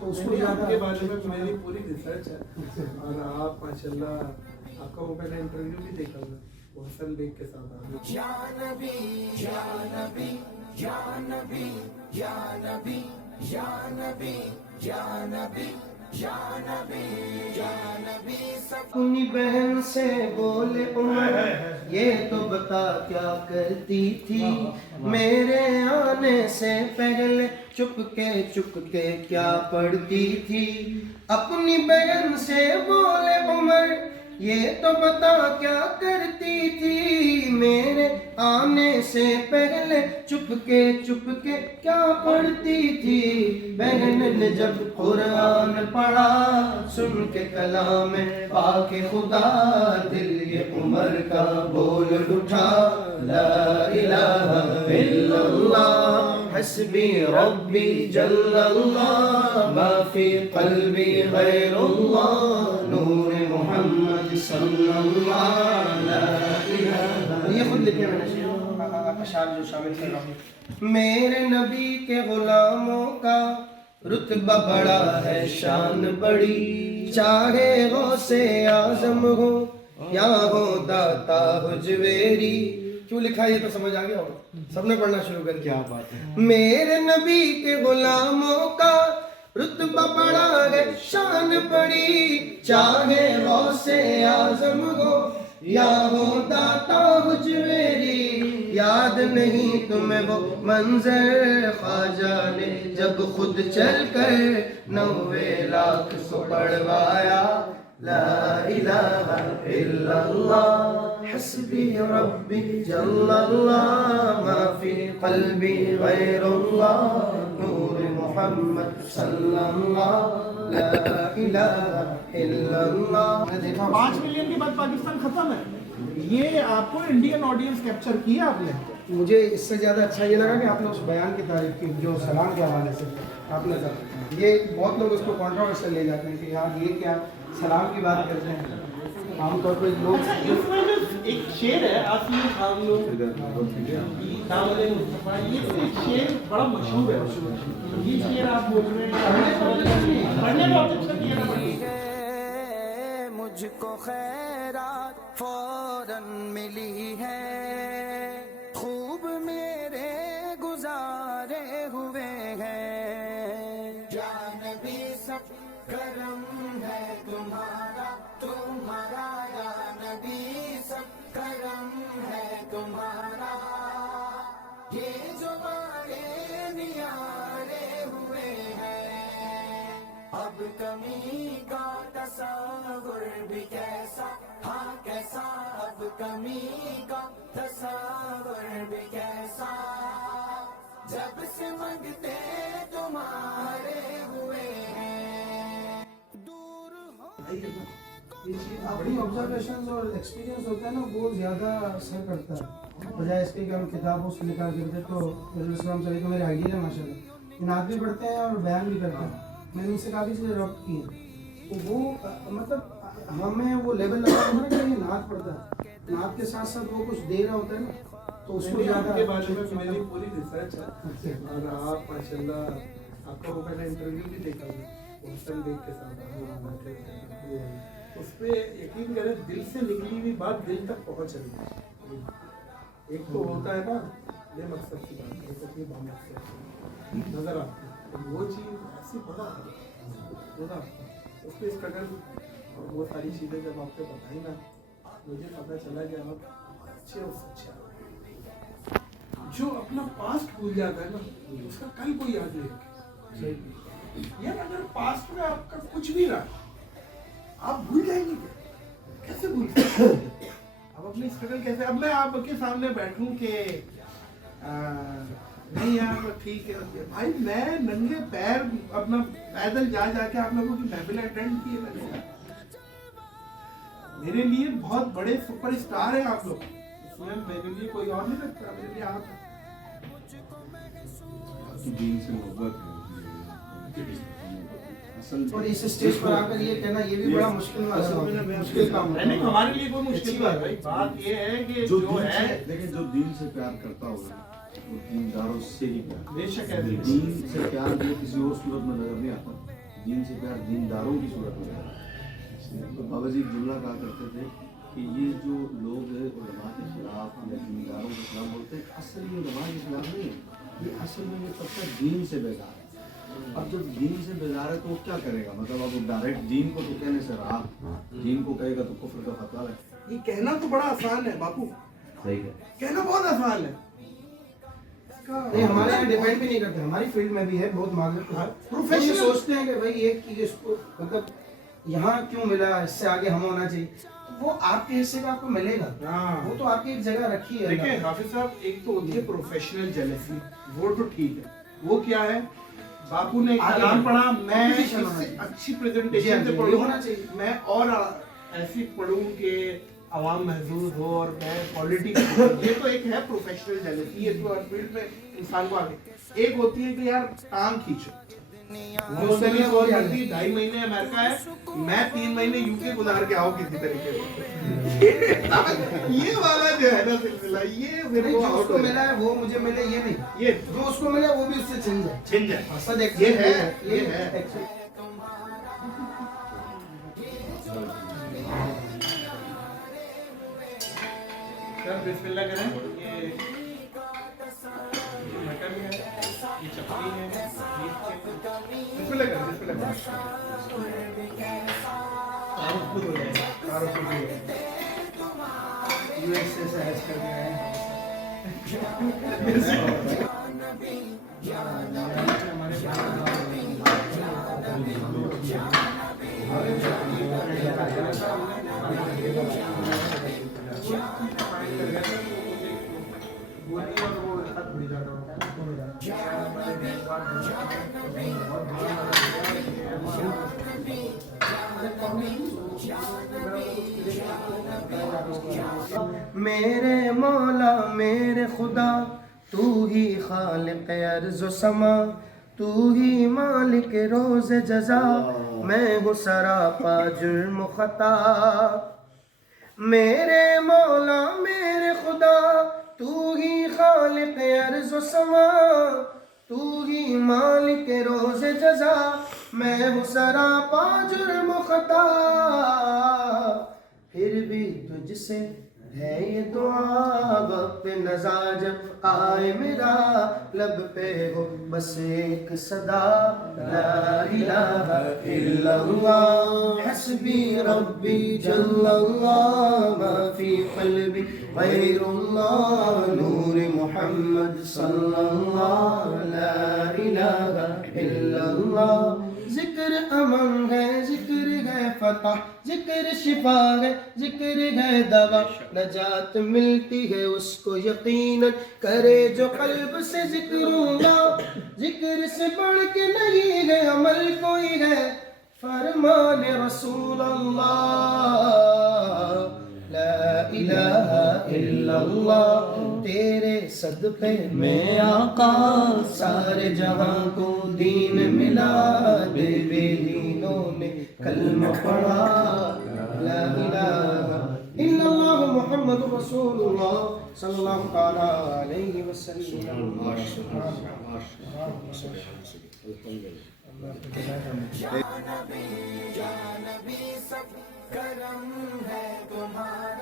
تو اس کو آپ کے بارے میں میری پوری ریسرچ ہے اور آپ ماشاءاللہ آپ کا وہ میں نے انٹرویو بھی دیکھا تھا وہ حسن بیگ کے ساتھ. یا نبی یا نبی یا نبی یا نبی یا نبی یا نبی یا نبی یا نبی. اپنی بہن سے بولے عمر یہ تو بتا کیا کرتی تھی میرے آنے سے پہلے چپ کے کیا پڑھتی تھی. اپنی بہن سے بولے عمر یہ تو بتا کیا کرتی تھی میرے آنے سے پہلے چپ کے کیا پڑھتی تھی. بہن نے جب قرآن پڑھا سن کے کلام پاک خدا دل یہ عمر کا بول اٹھا لا الہ الا اللہ حسبی ربی جل اللہ ما فی قلبی غیر اللہ نور محمد صلی اللہ لا الہ. یہ خود لکھے میں نے اشعار جو شامل کر رہا ہوں. میرے نبی کے غلاموں کا رتبہ بڑا ہے شان بڑی چاہے غوث اعظم ہو یا ہو داتا حجویری. کیوں لکھا یہ تو سمجھ آ گیا ہوگا سب نے پڑھنا شروع کر. کیا بات ہے. میرے نبی کے غلاموں کا رتبہ بڑا ہے شان بڑی چاہے غوث اعظم ہو یا ہو داتا حجویری. یاد نہیں تمہیں وہ منظر خواجہ نے جب خود چل کر 90 لاکھ کو پڑھوایا لا الہ الا اللہ حسبی ربی جل اللہ ما فی قلبی غیر اللہ نور محمد صلی اللہ لا الہ الا اللہ. 5 ملین کے بعد پاکستان ختم ہے. یہ آپ کو انڈین آڈینس کیپچر کیا آپ نے. مجھے اس سے زیادہ اچھا یہ لگا کہ آپ نے اس بیان کی تعریف کی جو سلام کے حوالے سے آپ نے کہا. یہ بہت لوگ اس کو کنٹروورشل لے جاتے ہیں کہ یار یہ کیا سلام کی بات کرتے ہیں. عام طور پہ لوگ اس میں ایک شعر ہے آسمی خان یہ ایک شعر بڑا مشہور ہے. یہ شعر آپ بول رہے ہیں پڑھنے میں آبجیکشن کیا نا مجھ کو خیرات فوراً ملی ہے خوب میرے گزارے ہوئے ہیں. یا نبی سب کرم ہے تمہارا تمہارا یا نبی سب کرم ہے تمہارا یہ جو بڑے نیارے ہوئے ہیں اب کمی کا تصور بھی کیسا ہاں کیسا اب کمی کا تصور بھی کیسا جب سے منگتے تمہارے ہوئے ہیں دور ہو. بڑی آبزرویشنز اور ایکسپیرینس ہوتا ہے نا وہ زیادہ اثر کرتا ہے بجائے اس کے کہ ہم کتابوں سے نکال کرتے. تو رسول السلام صلی اللہ علیہ وسلم میرے آئیڈیا ہے ماشاء اللہ انعاد بھی پڑھتے ہیں اور بیان بھی کرتے ہیں. میں نے ان سے کافی چیزیں ربط کی ہیں. تو وہ مطلب ہمیں وہ لیول لگا ہوا ہے کہ یہ نعت پڑھتا ہے نعت کے ساتھ ساتھ وہ کچھ دے رہا ہوتا ہے نا تو اس کو آپ کے بارے میں زیادہ میری پوری ریسرچ ہے اور آپ ماشاءاللہ آپ کا وہ میں نے انٹرویو بھی دیکھا تھا حسن بیگ کے ساتھ. اس پہ یقین کریں دل سے نکلی ہوئی بات دل تک پہنچ رہی ہے. ایک تو ہوتا ہے نا بے مقصد کی بات ایک ہوتی ہے بامقصد نظر آتی ہے وہ چیز ایسی بڑا ہوگا اس پہ اسٹرگل اور وہ ساری چیزیں جب آپ کو بتائیں نا مجھے پتہ چلا کہ آپ اچھے اور سچے جو اپنا پاسٹ بھول جاتا ہے نا اس کا کل کو یاد نہیں رکھے. یار اگر پاسٹ میں آپ کا کچھ بھی رہا آپ بھول جائیں گے کیسے بھول سکتے ہیں اب اپنی اسٹرگل کیسے. اب میں آپ کے سامنے بیٹھوں کہ نہیں یار ٹھیک ہے بھائی میں ننگے پیر اپنا پیدل جا کے آپ لوگوں کی محفل اٹینڈ کی ہے. میرے لیے بہت بڑے سپر اسٹار ہیں آپ لوگ. اس میں میرے لیے کوئی اور نہیں رکھتا میرے لیے آپ دین سے محبت ہے. اور اس اسٹیج پر آ کر یہ کہنا یہ بھی بڑا مشکل کام ہے. ہمارے لیے کوئی مشکل بات ہے. بات یہ ہے کہ جو ہے لیکن جو دین سے پیار کرتا ہوگا وہ دینداروں سے ہی پیار. بے شک ہے دین سے پیار جو کسی اور صورت میں نظر نہیں آتا. دین سے پیار دینداروں کی صورت میں ہے. تو بابا جی ایک جملہ کہا کرتے تھے کہ یہ جو لوگ علماء کے خلاف یا دینداروں کے خلاف بولتے ہیں اصل یہ علماء کے خلاف نہیں ہے, یہ اصل میں یہ طبقہ دین سے بیزار ہے. اب جب دین سے بیزار ہے تو وہ کیا کرے گا؟ مطلب اب وہ ڈائریکٹ دین کو تو کہنے سے رہا, دین کو کہے گا تو کفر کا خطرہ ہے. یہ کہنا تو بڑا آسان ہے باپو, صحیح ہے. کہنا بہت آسان ہے. نہیں ہمارے یہاں ڈیپینڈ بھی نہیں کرتے, ہماری فیلڈ میں بھی ہے بہت معذرت کے ساتھ Professional- یہ سوچتے ہیں کہ بھائی ایک چیز اس کو مطلب یہاں کیوں ملا, اس سے آگے ہم ہونا چاہیے. وہ آپ کے حصے کا آپ کو ملے گا, ہاں وہ تو آپ کی ایک جگہ رکھی ہے. دیکھیں حافظ صاحب, ایک تو ہوتی ہے پروفیشنل جیلسی, وہ تو ٹھیک ہے. وہ کیا ہے, باپو نے آگے کلام پڑھا, میں اس Competition ہونا سے چاہیے. اچھی جی پریزنٹیشن ہاں سے جی, پڑھوں, یہ ہونا چاہیے. میں اور ایسی پڑھوں کہ عوام محظوظ ہو اور میں کوالٹی. یہ تو ایک ہے پروفیشنل جیلسی, یہ تو ہر فیلڈ میں انسان کو آگے. ایک ہوتی ہے کہ یار ٹانگ کھینچو, جو اس نے سوچ کرتی 2.5 مہینے امریکہ ہے, میں 3 مہینے یو کے گزار کے آؤں کسی طریقے سے. یہ والا جو ہے نا سلسلہ, یہ پھر نہیں, وہ جو اس آؤٹ کو ہو ملا ہے وہ مجھے ملے, یہ نہیں. یہ جو اس کو ملا وہ بھی اس سے چھن جائے. چھن جائے. سچ ایک یہ ہے, یہ ہے. actually. سر بسم اللہ کریں. یہ مٹن ہے, یہ چپلی ہے, بسم اللہ کریں, بسم اللہ کریں. تعارف خود ہو جائے گا, تعارف خود ہو جائے گا. USA سے ایڈ کر کے آئے. میرے مولا میرے خدا, تو ہی خالق ارض و سما, تو ہی مالک روز جزا, میں ہوں سراپا جرم و خطا. میرے مولا میرے خدا, تو ہی خالق ارض و سما, تو ہی مالک روز جزا, میں ہوں سراپا جرم و خطا. پھر بھی تجھ سے ہے یہ دعا, وقت نزا جب آئے میرا, لب پہ ہو بس ایک صدا, لا الہ الا اللہ حسبی ربی جل اللہ, ما فی قلبی غیر اللہ, نور محمد صلی اللہ, لا الہ الا اللہ. ذکر امن ہے, ذکر ہے فتح, ذکر شفا ہے, ذکر ہے دوا, نجات ملتی ہے اس کو یقیناً کرے جو قلب سے ذکر اللہ. ذکر سے بڑھ کے نہیں ہے عمل کوئی ہے, فرمان رسول اللہ, لا الہ الا اللہ. تیرے صدقے میں آقا سارے جہاں کو دین ملا, بے دینوں نے کلمہ پڑھا, لا الہ الا اللہ محمد رسول اللہ صلی اللہ تعالی علیہ وسلم. یا نبی سب کرم ہے تمہارا.